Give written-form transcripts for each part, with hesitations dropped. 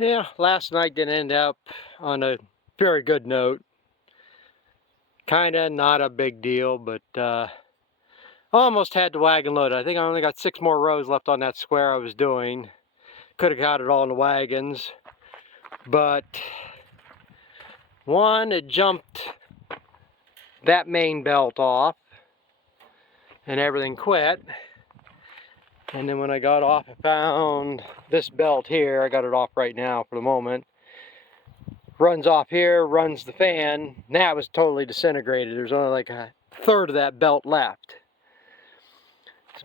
Yeah, last night didn't end up on a very good note. Kinda not a big deal, but almost had the wagon loaded. I think I only got 6 more rows left on that square I was doing. Could have got it all in the wagons, but one, it jumped that main belt off and everything quit. And then when I got off, I found this belt here. I got it off right now for the moment. Runs off here, runs the fan. Now it was totally disintegrated. There's only like a third of that belt left.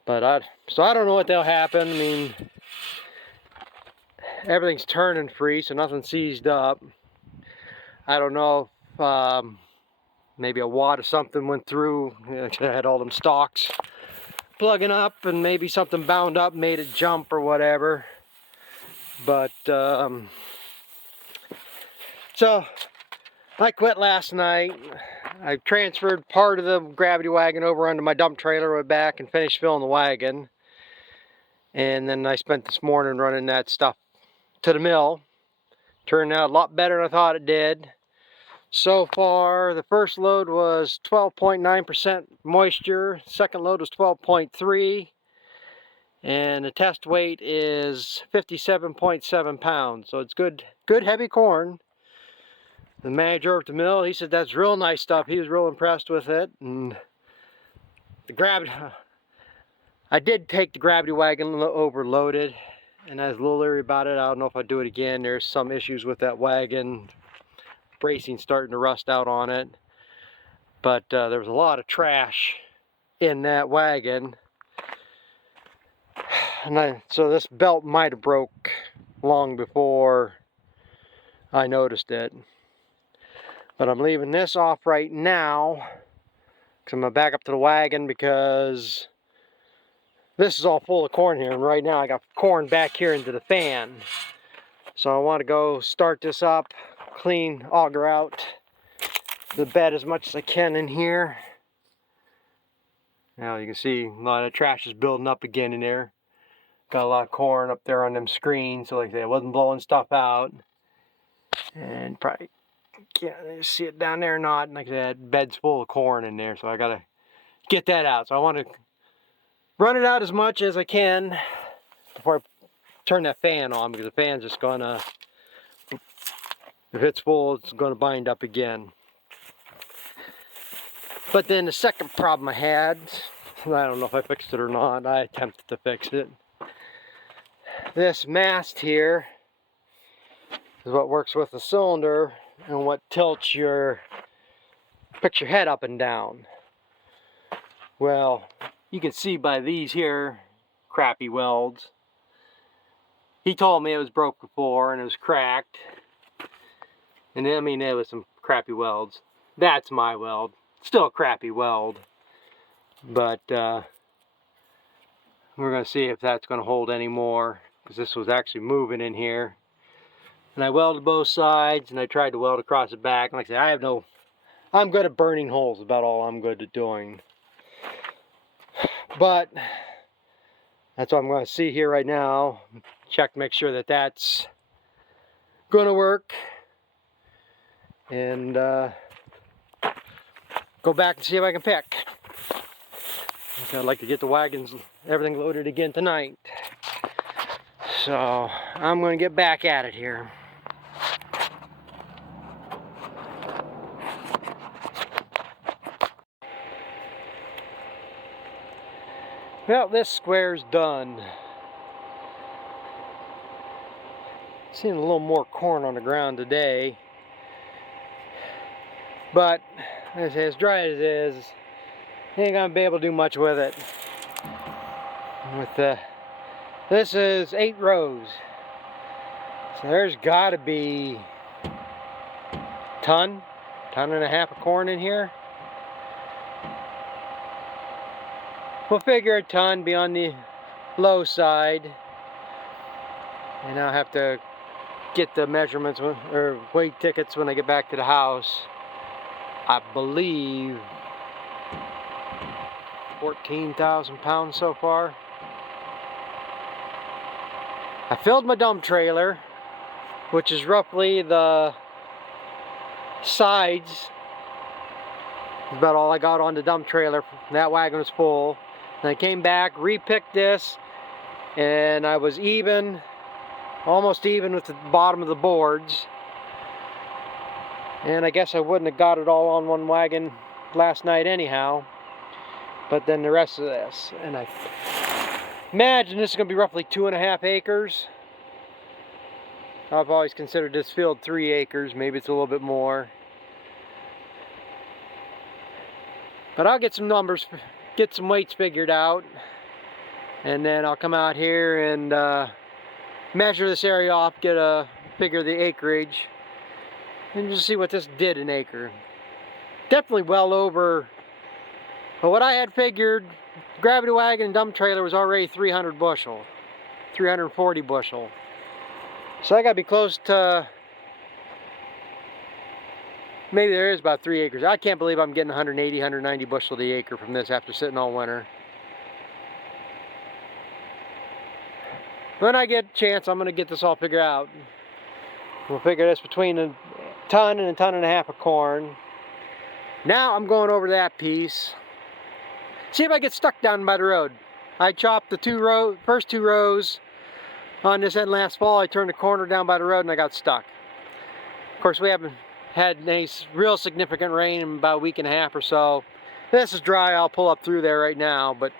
But so I don't know what that'll happen. I mean, everything's turning free, so nothing's seized up. I don't know if maybe a wad of something went through. I had all them stalks plugging up, and maybe something bound up, made it jump or whatever. But so I quit last night. I transferred part of the gravity wagon over onto my dump trailer, went back and finished filling the wagon. And then I spent this morning running that stuff to the mill. Turned out a lot better than I thought it did. So far, the first load was 12.9% moisture. Second load was 12.3. And the test weight is 57.7 pounds. So it's good heavy corn. The manager at the mill, he said that's real nice stuff. He was real impressed with it. And the gravity, I did take the gravity wagon overloaded, and I was a little leery about it. I don't know if I'd do it again. There's some issues with that wagon. Bracing starting to rust out on it. But there was a lot of trash in that wagon. And so this belt might have broke long before I noticed it. But I'm leaving this off right now, because I'm going to back up to the wagon, because this is all full of corn here, and right now I got corn back here into the fan. So I want to go start this up, clean, auger out the bed as much as I can in here. Now you can see a lot of trash is building up again in there. Got a lot of corn up there on them screens, so like I said, I wasn't blowing stuff out. And probably can't see it down there or not. Like I said, bed's full of corn in there, so I gotta get that out. So I want to run it out as much as I can before I turn that fan on, because the fan's just gonna, if it's full, it's gonna bind up again. But then the second problem I had, I don't know if I fixed it or not. I attempted to fix it. This mast here is what works with the cylinder and what tilts picks your head up and down. Well, you can see by these here crappy welds. He told me it was broke before and it was cracked. And I mean, it was some crappy welds. That's my weld. Still a crappy weld. But we're going to see if that's going to hold any more, because this was actually moving in here. And I welded both sides, and I tried to weld across the back. And like I said, I'm good at burning holes, about all I'm good at doing. But that's what I'm going to see here right now. Check to make sure that that's going to work. And go back and see if I can pick. I'd like to get the wagons, everything loaded again tonight. So I'm going to get back at it here. Well, this square's done. Seeing a little more corn on the ground today. But as dry as it is, ain't gonna be able to do much with it. This is 8 rows. So there's gotta be ton and a half of corn in here. We'll figure a ton, be on the low side. And I'll have to get the measurements or weight tickets when I get back to the house. I believe 14,000 pounds so far. I filled my dump trailer which is roughly the sides. That's about all I got on the dump trailer. That wagon was full. And I came back, repicked this, and I was even, almost even with the bottom of the boards. And I guess I wouldn't have got it all on one wagon last night anyhow. But then the rest of this. And I imagine this is going to be roughly 2.5 acres. I've always considered this field 3 acres. Maybe it's a little bit more. But I'll get some numbers, get some weights figured out, and then I'll come out here and measure this area off, figure the acreage, and just see what this did an acre. Definitely well over, but what I had figured, gravity wagon and dump trailer was already 300 bushel, 340 bushel. So I gotta be close to, maybe there is about 3 acres. I can't believe I'm getting 180, 190 bushel the acre from this after sitting all winter. When I get a chance, I'm going to get this all figured out. We'll figure this between a ton and a ton and a half of corn. Now I'm going over that piece. See if I get stuck down by the road. I chopped the first two rows on this end last fall. I turned the corner down by the road and I got stuck. Of course, we haven't had any real significant rain in about a week and a half or so. This is dry. I'll pull up through there right now, but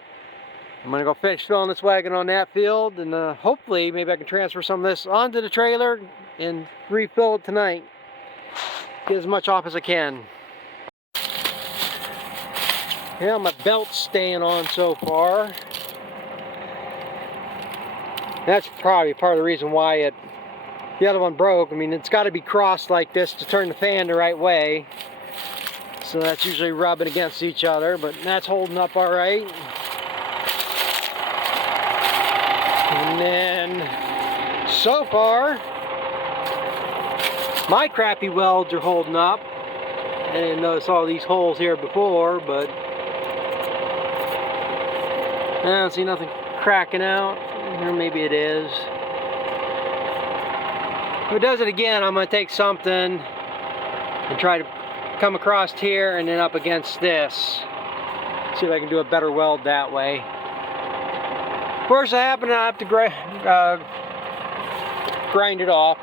I'm gonna go finish filling this wagon on that field, and hopefully maybe I can transfer some of this onto the trailer and refill it tonight. Get as much off as I can. Yeah, my belt's staying on so far. That's probably part of the reason why the other one broke. I mean, it's got to be crossed like this to turn the fan the right way. So that's usually rubbing against each other, but that's holding up all right. And then, so far, my crappy welds are holding up. I didn't notice all these holes here before, but I don't see nothing cracking out. Or maybe it is. If it does it again, I'm going to take something and try to come across here and then up against this. See if I can do a better weld that way. Of course, I happen to have to grind it off.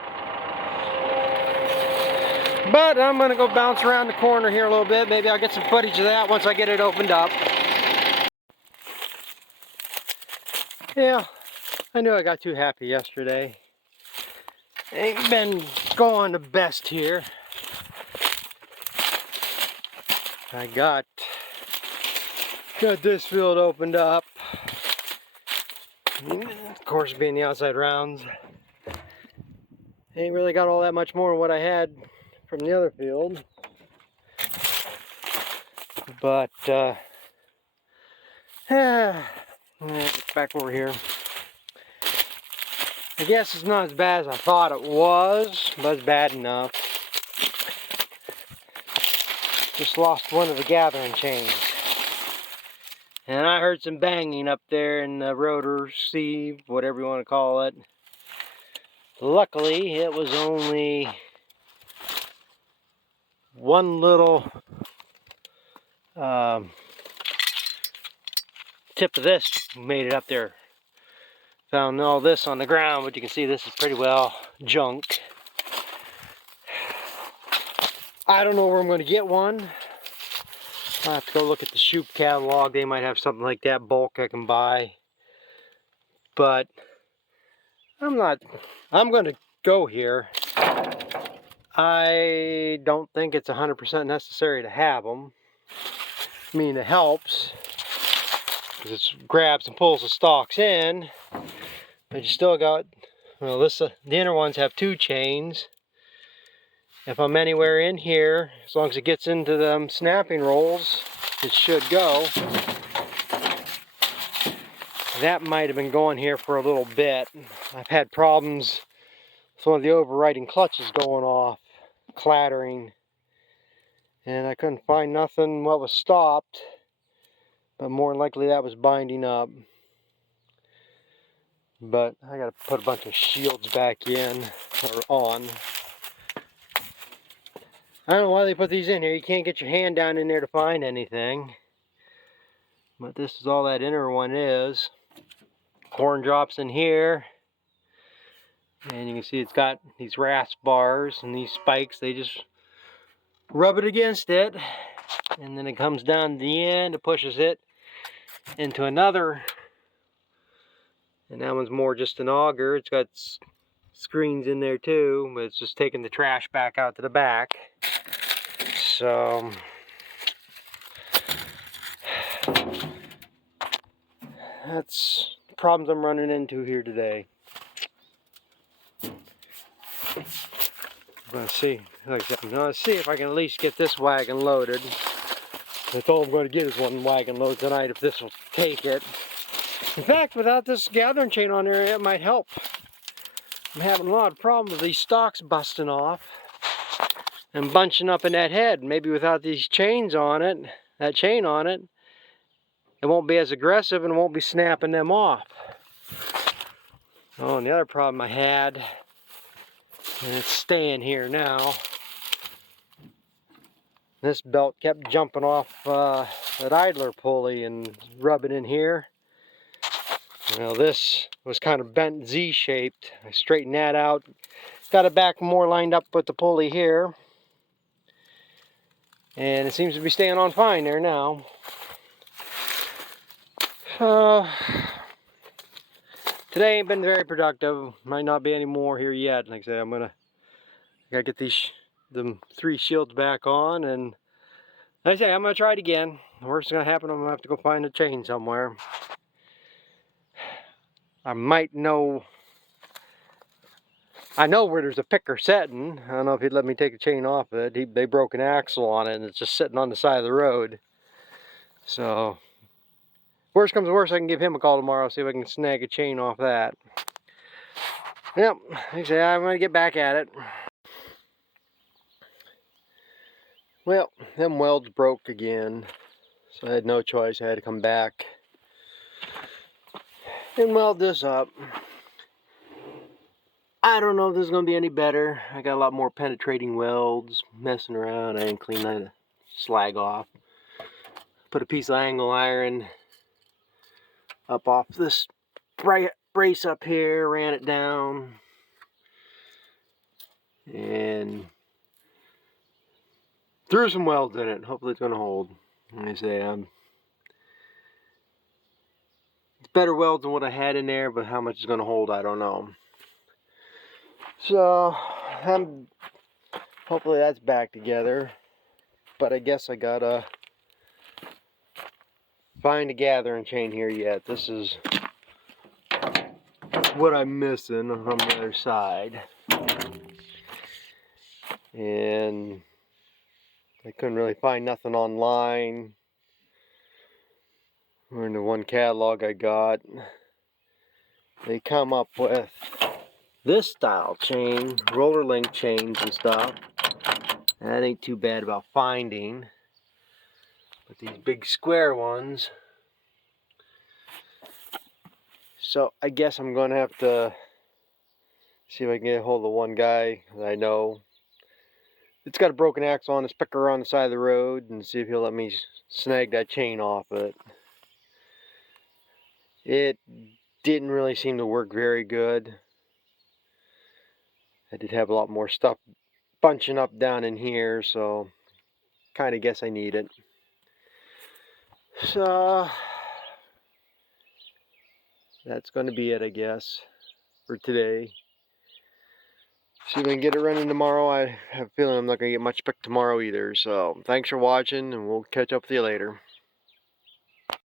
But I'm going to go bounce around the corner here a little bit. Maybe I'll get some footage of that once I get it opened up. Yeah, I knew I got too happy yesterday. Ain't been going the best here. I got this field opened up. Of course, being the outside rounds, ain't really got all that much more than what I had from the other field. But let's get back over here. I guess it's not as bad as I thought it was, but it's bad enough. Just lost one of the gathering chains. And I heard some banging up there in the rotor sleeve, whatever you want to call it. Luckily, it was only one little tip of this made it up there. Found all this on the ground, but you can see this is pretty well junk. I don't know where I'm going to get one. I'll have to go look at the Shoop catalog. They might have something like that bulk I can buy. But I'm going to go here. I don't think it's 100% necessary to have them. I mean, it helps, because it grabs and pulls the stalks in. But you still got, well, the inner ones have 2 chains. If I'm anywhere in here, as long as it gets into them snapping rolls, it should go. That might have been going here for a little bit. I've had problems with one of the overriding clutches going off, clattering. And I couldn't find nothing what was stopped, but more than likely that was binding up. but I gotta put a bunch of shields back in, or on. I don't know why they put these in here. You can't get your hand down in there to find anything. But this is all that inner one is. Corn drops in here. And you can see it's got these rasp bars and these spikes. They just rub it against it. And then it comes down to the end. It pushes it into another. And that one's more just an auger. It's got screens in there too. But it's just taking the trash back out to the back. So that's the problems I'm running into here today. I'm gonna see, like I said, I'm gonna see if I can at least get this wagon loaded. That's all I'm going to get is one wagon load tonight, if this will take it. In fact, without this gathering chain on there, it might help. I'm having a lot of problems with these stalks busting off and bunching up in that head. Maybe without these chains on it, that chain on it, it won't be as aggressive and won't be snapping them off. Oh, and the other problem I had, and it's staying here now, this belt kept jumping off that idler pulley and rubbing in here. Now this was kind of bent Z-shaped. I straightened that out, got it back more lined up with the pulley here, and it seems to be staying on fine there now. Today ain't been very productive. Might not be any more here yet. Like I said, I gotta get the 3 shields back on, and like I say, I'm gonna try it again. The worst is gonna happen, I'm gonna have to go find a chain somewhere. I know where there's a picker setting. I don't know if he'd let me take the chain off of it. They broke an axle on it and it's just sitting on the side of the road. So, worst comes to worst, I can give him a call tomorrow, see if I can snag a chain off that. Yep, like I say, I'm gonna get back at it. Well, them welds broke again, so I had no choice. I had to come back and weld this up. I don't know if this is going to be any better. I got a lot more penetrating welds messing around. I didn't clean that slag off. Put a piece of angle iron up off this brace up here, ran it down, and threw some welds in it. Hopefully it's going to hold. Like I say, it's better welds than what I had in there, but how much it's going to hold, I don't know. So, hopefully that's back together. But I guess I gotta find a gathering chain here yet. This is what I'm missing from the other side. And I couldn't really find nothing online or in the one catalog I got. They come up with this style chain, roller link chains and stuff. That ain't too bad about finding. But these big square ones. So I guess I'm going to have to see if I can get a hold of one guy that I know. It's got a broken axle on his picker on the side of the road, and see if he'll let me snag that chain off it. It didn't really seem to work very good. I did have a lot more stuff bunching up down in here, so kind of guess I need it. So that's going to be it, I guess, for today. See if I can get it running tomorrow. I have a feeling I'm not going to get much picked tomorrow either. So thanks for watching, and we'll catch up with you later.